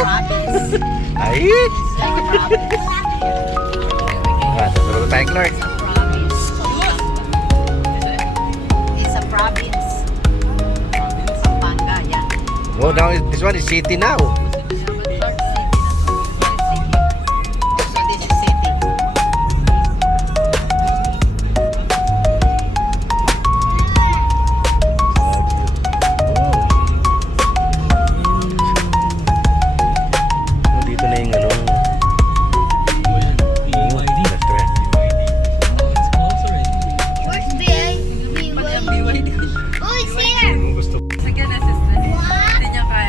province. Ay! It's like a province. Sasaludo tayo, Clark. It's a province. Pampanga, yeah. Oh, now this one is city now. So this is city. Oh, dito na yung ano. Restaurant. Where's BYD? Oh, it's here. Gusto. What?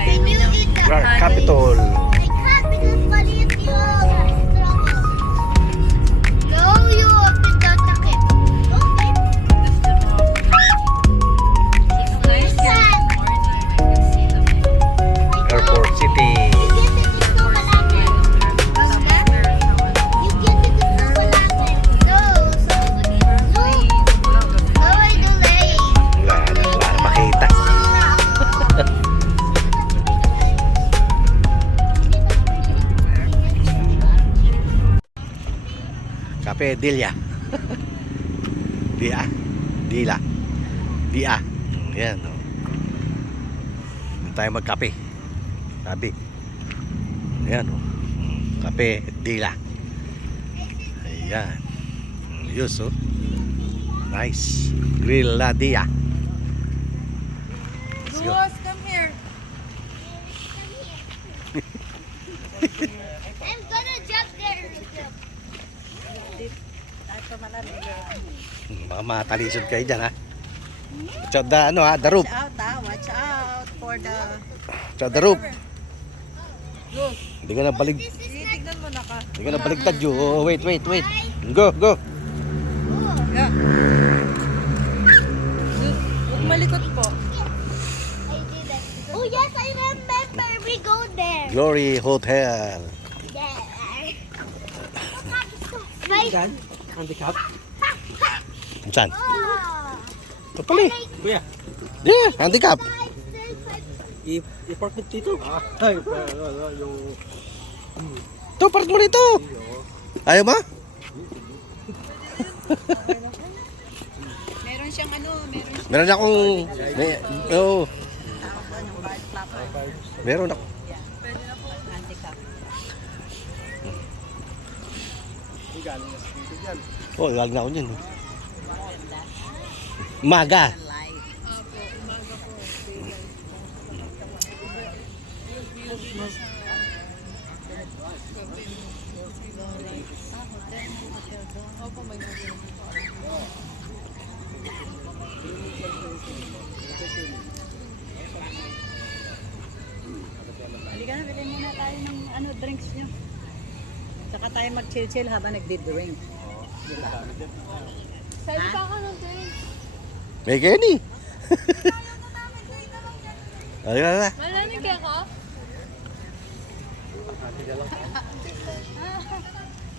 Can you eat the Clark Capital. I can't because maliit yung straw. No, you have to tatak it. Okay. Airport City. You get it gusto malaki. You get it gusto malaki. No, so no. No, I delay. Wala na makita. Cafe Delia. Dia. Dila. Dia. Yan. Oh. Doon tayo magkape. Sabi. Ayan. Oh. Cafe Dila. Ayan. Yus, oh. Nice. Grill La Dia. Let's go. Come here. I'm gonna jump there. Baka matalisod kayo dyan, ha? Watch out the, ano, ha? The roof. Watch out for the... Watch out the roof. Hindi ka na balig. Titignan mo na ka. Hindi ka na baligtad, Ju. Oh, wait. Go. Yeah. Huwag malikot po. I did that. Oh yes, I remember. We go there. Glory Hotel. Yeah. Handicap? Saan? Oh. Ito pala eh. Kuya, Yeah, handicap. i-park mo dito. Ay, yung... Ito, park mo rito. Ayaw ba? Meron siyang ano, Meron akong... Oo. Meron ako. handicap. Oh, galing na ako dyan. Maga. Live. Halika na, bilhin muna tayo ng ano, drinks nyo. Saka tayo mag-chill-chill habang nagdi-drink. Sabi pa ako ng drink. May Kenny. Ayun na. Malanig ako?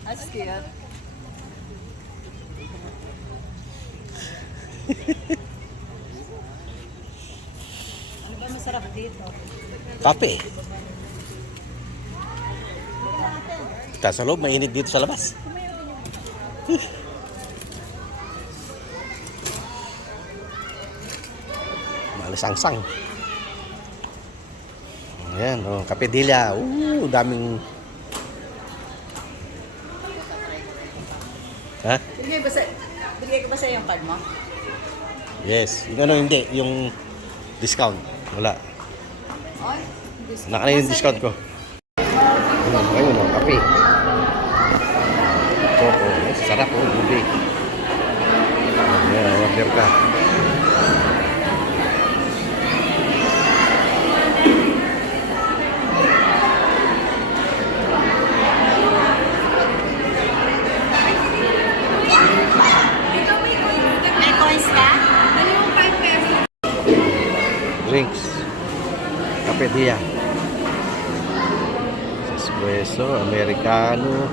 That's cute. Ano ba masarap dito? Kape. Sa loob, mainit dito sa labas. Malisangsang. Ayan, oh, Cafe Delia. Daming... Ha? Bigay ko ba sa yung card mo? Yes. Yung ano, hindi. Yung discount. Wala. Oy, Naka na yung discount ko. Ayun, oh, kape. Choco. Sarap, oh. Ube. Ayan, order ka. may coins ka? Drinks. Cafe Dia. Espresso, Americano.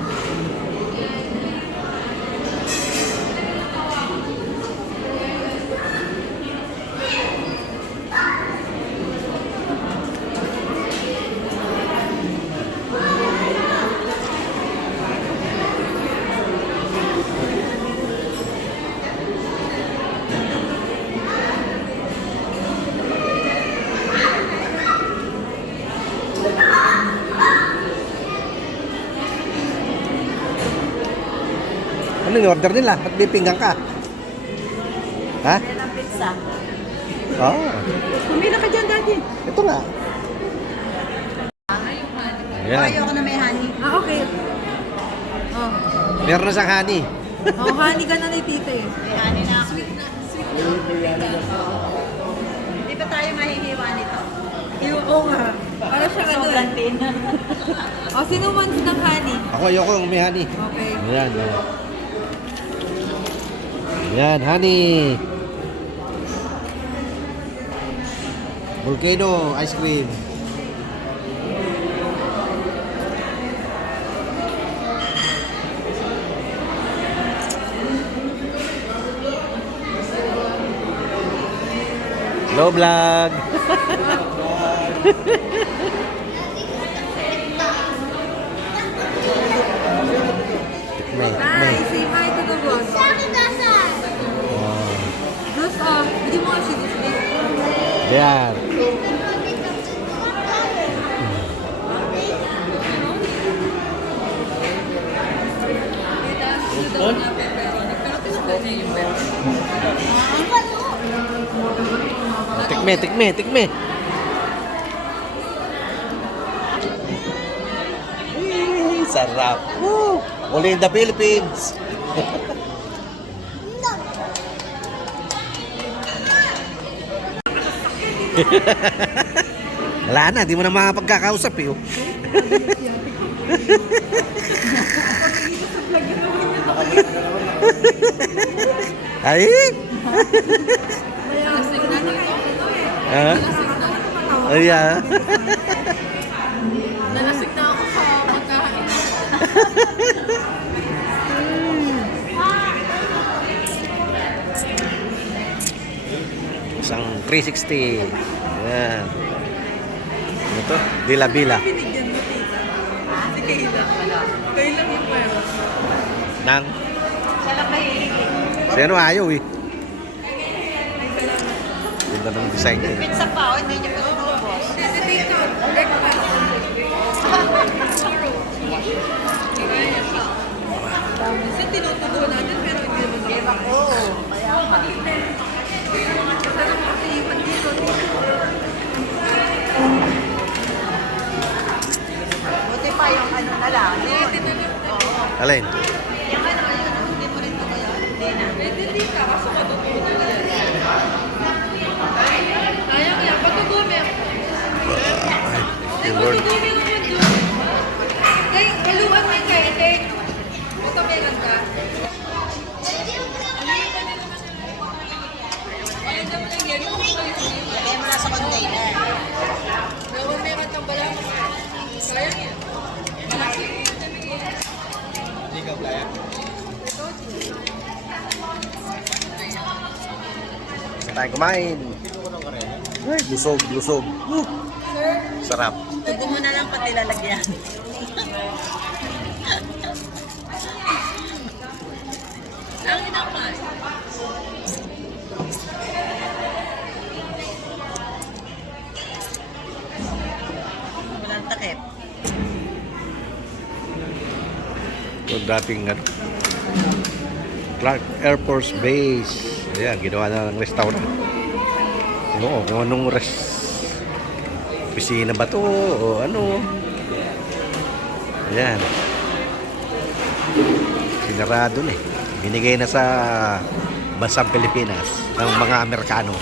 Ano yung order nila? Ba't may pinggan ka? Ha? Yan ang pizza. Oo. Pumila ka dyan, Daddy. Ito nga. Ayan. Ayoko na may honey. Ah, okay. Oh. Meron na siyang honey. Oh, honey ka na ni tita eh. May honey na ako. Hindi ba tayo mahihiwa nito? Oo nga. Para siya ano eh. Sobrang tin. Oh, sino wants ng honey? Ako ayoko may honey. Okay. Ayan. Ayan, honey. Volcano ice cream. Hello vlog. Tikme, tikme. Hi, say hi to the vlog. Sa akin dasal. Oh. Bruce, oh, hindi mo kasi display. Ayan. Tikme, tikme, tikme. Sarap. Woo! Only in the Philippines. Wala na, di mo na makapagkakausap eh. Oh. Ay! Ah? Ay, ah. Nalasig na ako sa pagkain. Isang 360. Ayan. Ano to? Dila-bila. Binigyan mo tita. Si Kayla. Kayla yung pera. Nang, Siya lang mahihilig. si ano ayaw eh. Ganda ng design niya. eh. Pizza pa, hindi niyo pa ubos. Tita, breakfast. Kasi tinutubo natin pero hindi mo Give ako. Mayaman. Sana mo kasi iwan dito. Buti pa yung ano na lang. Oo. Alin? Yung ano, hindi mo rin ito yun? Hindi na. Pwede tita, kaso matutubo na yan. Sayang yan, patugumi. Ay, Lord. patugumi naman dun. Ay, haluan mo yung kain. Baka meron ka. Lagay mo na sa container. Baka meron kang balang. Sayang yan. Kasi tayo kumain. Ay, lusog, lusog. Sarap. Tubo mo na lang pati lalagyan. Ang inapas. Walang takip. Yung dating ano, Clark Air Force Base. Ayan, ginawa na ng restaurant. Oo, kung anong opisina ba to o ano. Ayan. Sinarado na eh. Binigay na sa bansang Pilipinas ng mga Amerikano.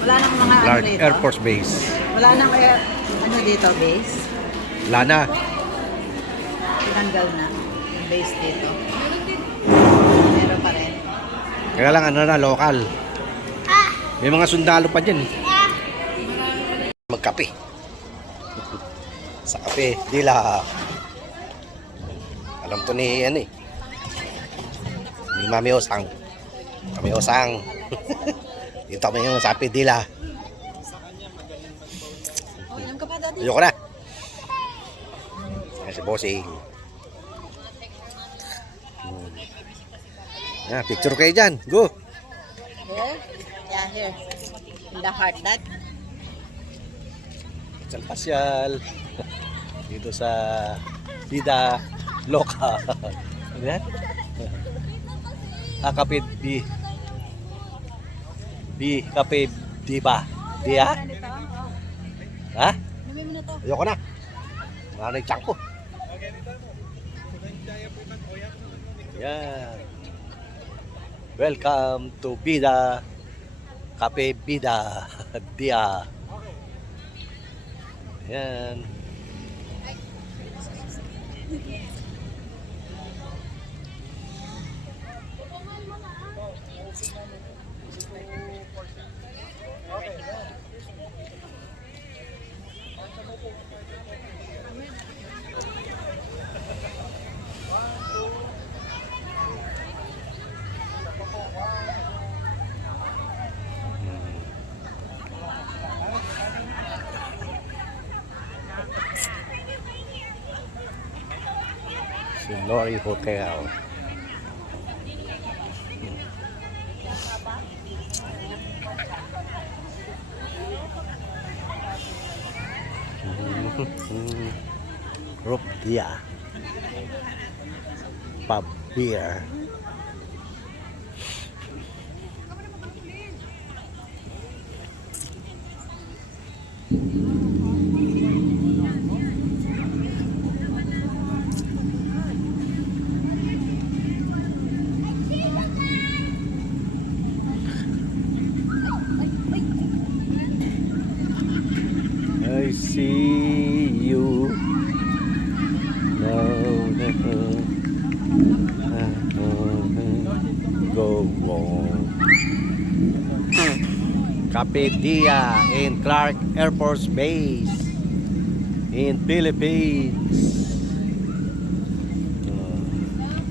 Wala nang mga ano Clark dito. Air Force Base. Wala nang ano dito, base. Wala na. Tinanggal na yung base dito. Meron pa rin. Kaya lang ano na, local. May mga sundalo pa dyan eh. Magkape. Sa kape, dila. Alam to ni ano eh. Ni Mami Osang. Mami Osang. Dito kami yung sapi, dila. Ayoko na. Ayan si Bossing. Yeah, picture kayo dyan. Go. Here? Yeah, here. In the heart, that. Isang pasyal. Dito sa Vida Loca. Ayan. Cafe Cafe Diba. Dia? Ganito, oh. Ha? Inumin mo na to. Ayoko na. Ano yung tiyan ko? Yan. Welcome to Bida. Cafe Bida. Dia. Yan. Lori Hotel. Group Dia. Pub beer. I see you now. Go on. Cafe Dia in Clark Air Force Base in Philippines.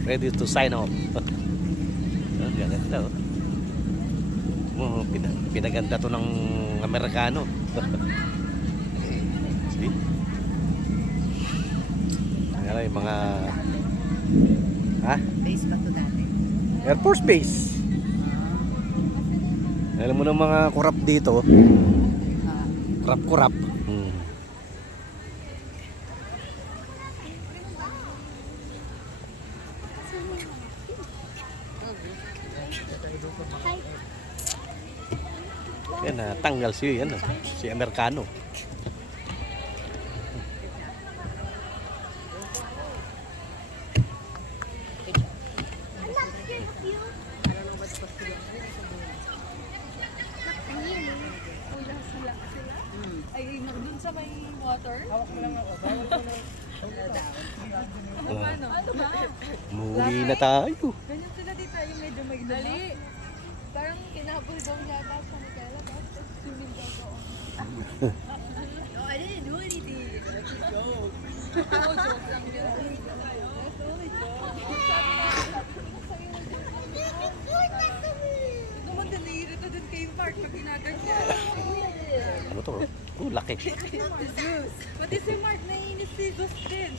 Ready to sign off. Ganda, oh. Pinaganda to ng Amerikano. See? Ayan yung mga Base ba to dati? Air Force Base. Alam mo ng mga kurap dito. Kurap-kurap. Yan na, tanggal siya yan. Si Amerikano. I'm not scared of you. Ay, dun sa may water? Ano? Ano ba? Muli na tayo. Ganyan sila dito, yung medyo may dali. Parang kinabol daw yata sa Michaela, tapos swimming daw doon. No, I didn't do anything. That's a joke. Oh, joke lang yun. That's only joke. Sabi mo sa'yo, naman din, naiirita din kay Mark pag ginaganyan. Ano to? Oh, laki. Zeus. Pati si Mark, naiinis si Zeus din.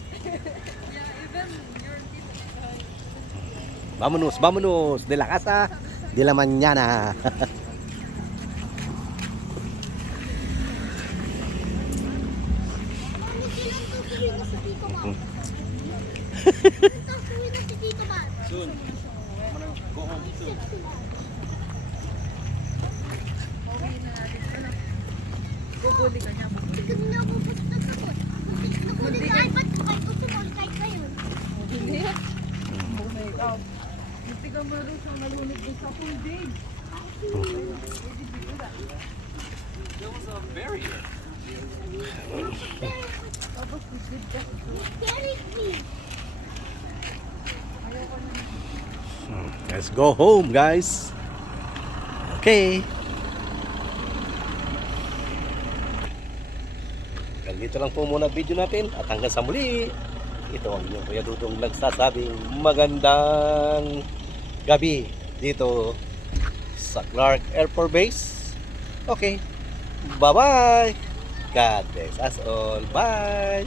Yeah, even your kids. Vámonos, vámonos. De la casa, de la mañana. Ano silang tutuloy na si Tito Bob? Tutuloy na si Tito Bob. Soon. I'm gonna go home soon. Pauwiin na natin. Ano? Guguli ka niya. Hindi ko na pupunta sa kot. Nakunin ko iPad ko kahit gusto mo, kahit kayo. Hindi. Oh my God. Hindi ka meron siyang nalunod din sa pool, babe. There was a barrier. Tapos we did just do. Carried me. Let's go home, guys. Okay. Ganito lang po muna video natin at hanggang sa muli. Ito ang inyong Kuya Dudong nagsasabing magandang gabi dito sa Clark Air Force Base. Okay. Bye-bye. God bless us all. Bye.